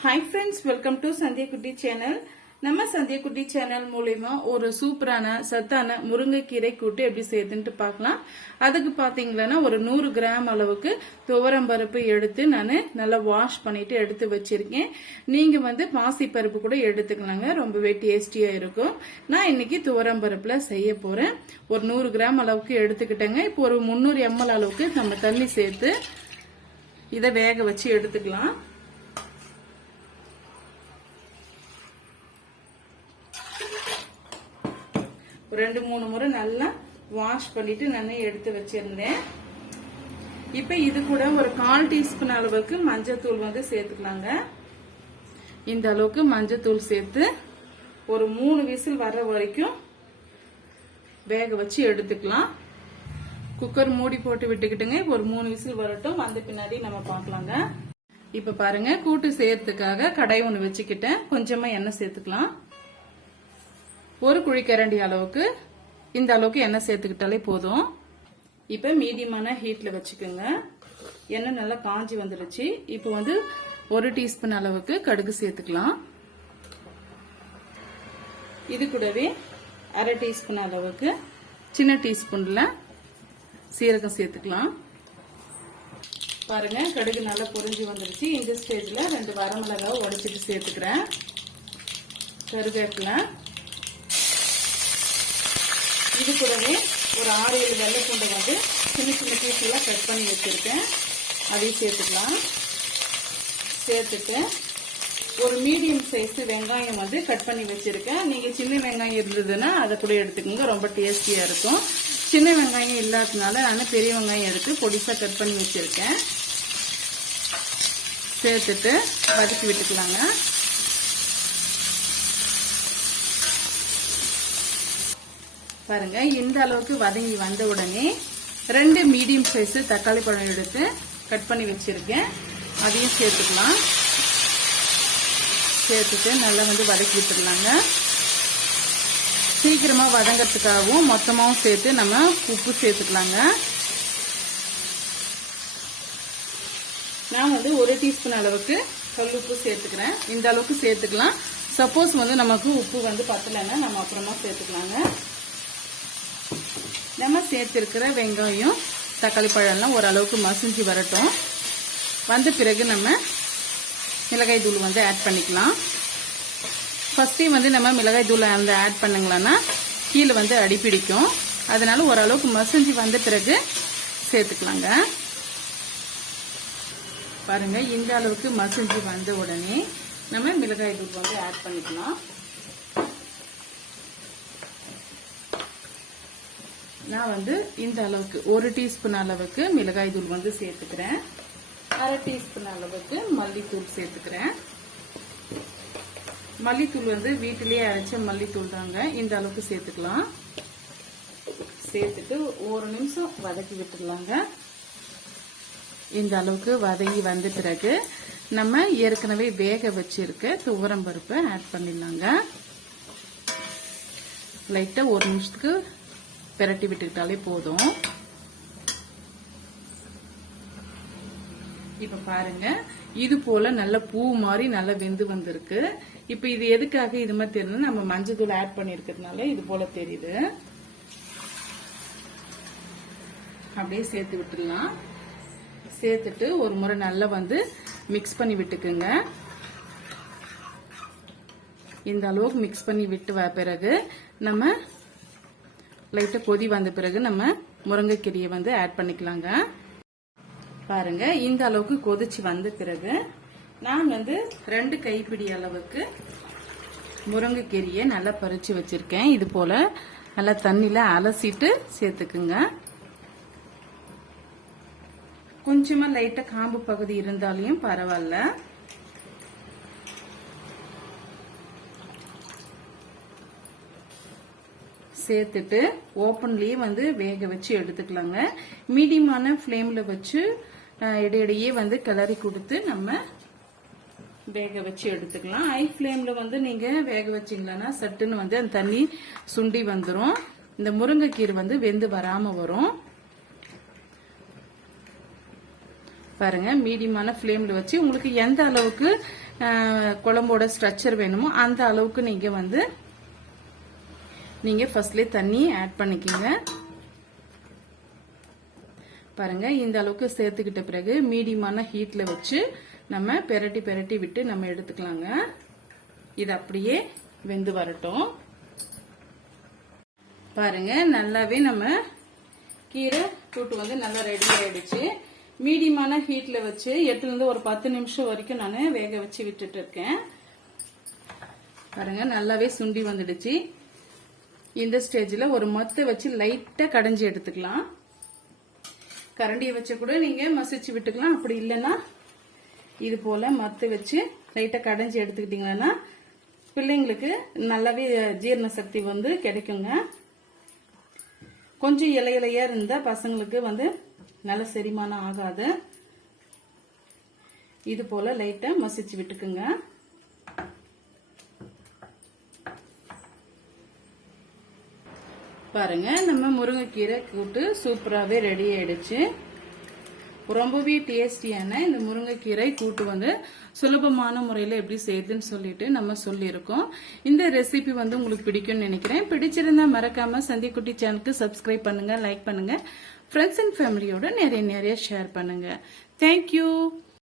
Hi friends welcome to Sandhya Kutti channel நம்ம Sandhya Kutti channel மூலயமா ஒரு சூப்பரான சத்தான முருங்கைக்கீரை கூட்டு எப்படி செய்யுதுன்ட்டு பார்க்கலாம். அதுக்கு பார்த்தீங்கன்னா ஒரு நூறு கிராம் அளவுக்கு துவரம் பருப்பு எடுத்து நான் நல்லா வாஷ் பண்ணிட்டு எடுத்து வச்சிருக்கேன். நீங்கள் வந்து பாசி பருப்பு கூட எடுத்துக்கலாங்க ரொம்பவே டேஸ்டியாக இருக்கும். நான் இன்னைக்கு துவரம் பருப்பில் செய்ய போகிறேன் ஒரு நூறு கிராம் அளவுக்கு எடுத்துக்கிட்டேங்க. இப்போ ஒரு முந்நூறு எம்எல் அளவுக்கு நம்ம தண்ணி சேர்த்து இதை வேக வச்சு எடுத்துக்கலாம். ரெண்டு மூணு முறை நல்லா வாஷ் பண்ணிட்டு நான் எடுத்து வச்சிருந்தேன். இப்ப இது கூட ஒரு கால் டீஸ்பூன் அளவுக்கு மஞ்சத்தூள் வந்து சேர்த்துக்கலாங்க. இந்த அளவுக்கு மஞ்சத்தூள் சேர்த்து ஒரு மூணு விசில் வர்ற வரைக்கும் வேக வச்சு எடுத்துக்கலாம். குக்கர் மூடி போட்டு விட்டுக்கிட்டுங்க. ஒரு மூணு விசில் வரட்டும். வந்த பின்னாடி நம்ம பார்க்கலாங்க. இப்ப பாருங்க கூட்டு செய்யறதுக்காக கடை ஒன்று வச்சுக்கிட்டேன். கொஞ்சமா எண்ணெய் சேர்த்துக்கலாம். ஒரு குழிக்கரண்டி அளவுக்கு இந்த அளவுக்கு எண்ணெய் சேர்த்துக்கிட்டாலே போதும். இப்போ மீடியமான ஹீட்டில் வச்சுக்கோங்க. எண்ணெய் நல்லா காஞ்சி வந்துடுச்சு இப்போ வந்து ஒரு டீஸ்பூன் அளவுக்கு கடுகு சேர்த்துக்கலாம். இது கூடவே அரை டீஸ்பூன் அளவுக்கு சின்ன டீஸ்பூனில் சீரகம் சேர்த்துக்கலாம். பாருங்க கடுகு நல்லா பொரிஞ்சு வந்துருச்சு. இந்த ஸ்டேஜில் ரெண்டு வரமிளகாவை உடச்சிட்டு சேர்த்துக்கிறேன். கருவேப்பிலை. இது கூடவே ஒரு ஆறு ஏழு வெள்ளைப்பூண்டை வந்து சின்ன சின்ன பீஸெல்லாம் கட் பண்ணி வச்சுருக்கேன். அதையும் சேர்த்துக்கலாம். சேர்த்துட்டு ஒரு மீடியம் சைஸ் வெங்காயம் வந்து கட் பண்ணி வச்சுருக்கேன். நீங்கள் சின்ன வெங்காயம் இருந்ததுன்னா அதை கூட எடுத்துக்கோங்க. ரொம்ப டேஸ்டியாக இருக்கும். சின்ன வெங்காயம் இல்லாததுனால நான் பெரிய வெங்காயம் எடுத்து பொடிசாக கட் பண்ணி வச்சுருக்கேன். சேர்த்துட்டு வதக்கி விட்டுக்கலாங்க. பாருங்க இந்த அளவுக்கு வதங்கி வந்த உடனே ரெண்டு மீடியம் சைஸ் தக்காளி பழம் எடுத்து கட் பண்ணி வச்சிருக்கேன். அதையும் சேர்த்துக்கலாம். சேர்த்துட்டு நல்லா வந்து வதக்கி விட்டுடலாங்க. சீக்கிரமாக வதங்கிறதுக்காகவும் மொத்தமாகவும் சேர்த்து நம்ம உப்பு சேர்த்துக்கலாங்க. நான் வந்து ஒரு டீஸ்பூன் அளவுக்கு கல் உப்பு சேர்த்துக்கிறேன். இந்த அளவுக்கு சேர்த்துக்கலாம். சப்போஸ் வந்து நமக்கு உப்பு வந்து பத்தலைன்னா நம்ம அப்புறமா சேர்த்துக்கலாங்க. நம்ம சேர்த்துருக்கிற வெங்காயம் தக்காளி பழம்லாம் ஓரளவுக்கு மசிஞ்சு வரட்டும். வந்த பிறகு நம்ம மிளகாய் தூள் வந்து ஆட் பண்ணிக்கலாம். ஃபஸ்ட்டே வந்து நம்ம மிளகாய் தூளை வந்து ஆட் பண்ணுங்களான்னா கீழே வந்து அடிப்பிடிக்கும் அதனால ஓரளவுக்கு மசிஞ்சு வந்த பிறகு சேர்த்துக்கலாங்க. பாருங்கள் இந்த அளவுக்கு மசிஞ்சு வந்த உடனே நம்ம மிளகாய் தூள் வந்து ஆட் பண்ணிக்கலாம். நான் வந்து இந்த அளவுக்கு ஒரு டீஸ்பூன் அளவுக்கு மிளகாய் தூள் வந்து சேர்த்துக்கிறேன். அரை டீஸ்பூன் அளவுக்கு மல்லித்தூள் சேர்த்துக்கிறேன். மல்லித்தூள் வந்து வீட்டிலேயே அரைச்ச மல்லித்தூள் தாங்க. இந்த அளவுக்கு சேர்த்துக்கலாம். சேர்த்துட்டு ஒரு நிமிஷம் வதக்கி விட்டுடலாங்க. இந்த அளவுக்கு வதங்கி வந்த பிறகு நம்ம ஏற்கனவே வேக வச்சிருக்க துவரம் பருப்பை ஆட் பண்ணிடலாங்க. லைட்டா ஒரு நிமிஷத்துக்கு பெரட்டி விட்டுக்கிட்டாலே போதும். இப்ப பாருங்க. இது போல நல்ல பூ மாதிரி நல்லா வெந்து வந்திருக்கு. இப்ப இது எதுக்காக இது மாதிரி தெரியுது நம்ம மஞ்சள் தூள் ஆட் பண்ணிருக்கிறதுனால இது போல தெரியுது. அப்படியே சேர்த்து விட்டுடலாம். சேர்த்துட்டு ஒரு முறை நல்லா வந்து மிக்ஸ் பண்ணி விட்டுக்குங்க. இந்த அளவுக்கு மிக்ஸ் பண்ணி விட்டு வ பிறகு நம்ம லைட்டாக கொதி வந்த பிறகு நம்ம முருங்கைக்கீரையை வந்து ஆட் பண்ணிக்கலாங்க. பாருங்க இந்த அளவுக்கு கொதிச்சு வந்த பிறகு நான் வந்து ரெண்டு கைப்பிடி அளவுக்கு முருங்கைக்கீரையை நல்லா பறிச்சு வச்சிருக்கேன். இது போல நல்லா தண்ணியில அலசிட்டு சேர்த்துக்குங்க. கொஞ்சமா லைட்டா காம்பு பகுதி இருந்தாலையும் பரவாயில்ல. சேர்த்துட்டு ஓப்பன்லேயே வந்து வேக வச்சு எடுத்துக்கலாங்க. மீடியமான ஃப்ளேமில் வச்சு இடையிடையே வந்து கிளறி கொடுத்து நம்ம வேக வச்சு எடுத்துக்கலாம். ஹை ஃப்ளேமில் வந்து நீங்கள் வேக வச்சிங்களன்னா சட்டுன்னு வந்து அந்த தண்ணி சுண்டி வந்துடும் இந்த முருங்கைக்கீரை வந்து வெந்து வராமல் வரும். பாருங்க மீடியமான ஃப்ளேமில் வச்சு உங்களுக்கு எந்த அளவுக்கு குழம்போட ஸ்ட்ரக்சர் வேணுமோ அந்த அளவுக்கு நீங்கள் வந்து நீங்க ஃபர்ஸ்ட்லேயே தண்ணி ஆட் பண்ணிக்கிங்க. பாருங்க இந்த அளவுக்கு சேர்த்துக்கிட்ட பிறகு மீடியமான ஹீட்ல வச்சு நம்ம பெரட்டி பெரட்டி விட்டு நம்ம எடுத்துக்கலாங்க. இது அப்படியே வெந்து வரட்டும். பாருங்க நல்லாவே நம்ம கீரை கூட்டு வந்து நல்லா ரெடி ஆயிடுச்சு. மீடியமான ஹீட்ல வச்சு எட்டுல இருந்து ஒரு பத்து நிமிஷம் வரைக்கும் நான் வேக வச்சு விட்டுட்டு இருக்கேன். பாருங்க நல்லாவே சுண்டி வந்துடுச்சு. இந்த ஸ்டேஜில் ஒரு மத்து வச்சு லைட்டாக கடைஞ்சி எடுத்துக்கலாம். கரண்டியை வச்சு கூட நீங்கள் மசிச்சு விட்டுக்கலாம். அப்படி இல்லைன்னா இது போல் மத்து வச்சு லைட்டாக கடைஞ்சி எடுத்துக்கிட்டீங்கன்னா பிள்ளைங்களுக்கு நல்லாவே ஜீரண சக்தி வந்து கிடைக்குங்க. கொஞ்சம் இலையிலையாக இருந்தால் பசங்களுக்கு வந்து நல்ல செரிமானம் ஆகாது. இது போல் லைட்டாக மசிச்சு விட்டுக்குங்க. பாருங்க. நம்ம முருங்கைக்கீரை கூட்டு சூப்பராகவே ரெடி ஆயிடுச்சு. ரொம்பவே டேஸ்டியான இந்த முருங்கைக்கீரை கூட்டு வந்து சுலபமான முறையில் எப்படி செய்யுதுன்னு சொல்லிட்டு நம்ம சொல்லியிருக்கோம். இந்த ரெசிபி வந்து உங்களுக்கு பிடிக்கும்னு நினைக்கிறேன். பிடிச்சிருந்தா மறக்காம சந்திக்குட்டி சேனலுக்கு சப்ஸ்கிரைப் பண்ணுங்க லைக் பண்ணுங்க. ஃப்ரெண்ட்ஸ் அண்ட் ஃபேமிலியோட நிறைய நிறைய ஷேர் பண்ணுங்க. தேங்க்யூ